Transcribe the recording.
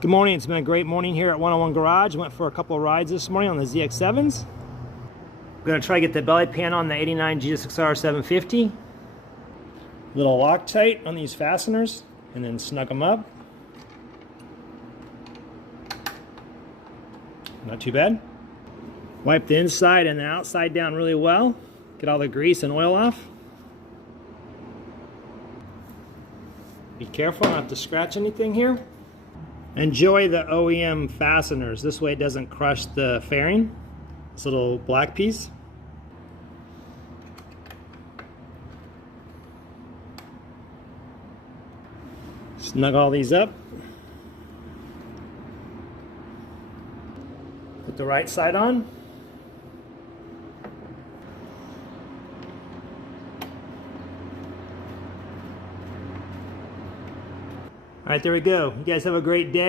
Good morning. It's been a great morning here at 101 Garage. Went for a couple of rides this morning on the ZX7s. I'm going to try to get the belly pan on the 89 GSXR 750. Little Loctite on these fasteners and then snug them up. Not too bad. Wipe the inside and the outside down really well. Get all the grease and oil off. Be careful not to scratch anything here. Enjoy the OEM fasteners. This way it doesn't crush the fairing. This little black piece. Snug all these up. Put the right side on. All right, there we go. You guys have a great day.